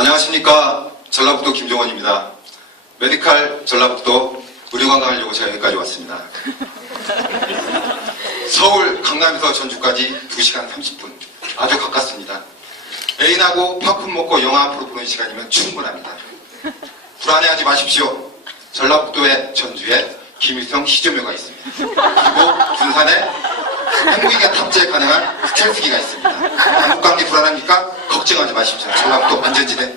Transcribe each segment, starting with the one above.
안녕하십니까. 전라북도 김종원입니다. 메디칼 전라북도 의료관광하려고 제가 여기까지 왔습니다. 서울 강남에서 전주까지 2시간 30분. 아주 가깝습니다. 애인하고 팝콘 먹고 영화 앞으로 보는 시간이면 충분합니다. 불안해하지 마십시오. 전라북도의 전주에 김일성 시조묘가 있습니다. 그리고 군산에 한국인과 탑재 가능한 스텔스기가 있습니다. 한국관계 불안합니까? 걱정하지 마십시오. 전라북도 안전지대.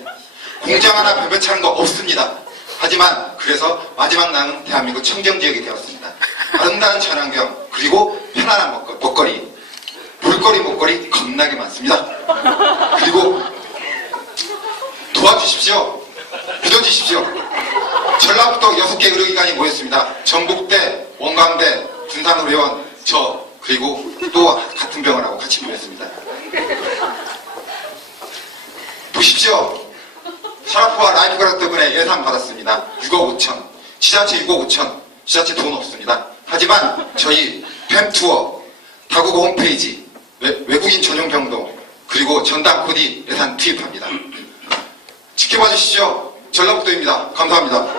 공장 하나 변변찮은 거 없습니다. 하지만 그래서 마지막 남은 대한민국 청정지역이 되었습니다. 아름다운 자연환경 그리고 편안한 먹거- 먹거 리 볼거리 먹거리 겁나게 많습니다. 그리고 도와주십시오. 믿어주십시오. 전라북도 여섯 개 의료기관이 모였습니다. 전북대, 원광대, 군산의료원, 저 그리고 또 같은 병을 하고 같이 모였습니다. 보십시오. 샤라포와 라이프가락 때문에 예산 받았습니다. 6억 5천. 지자체 6억 5천. 지자체 돈 없습니다. 하지만 저희 팸투어, 다국어 홈페이지, 외, 국인 전용 병동, 그리고 전담 코디 예산 투입합니다. 지켜봐 주시죠. 전라북도입니다. 감사합니다.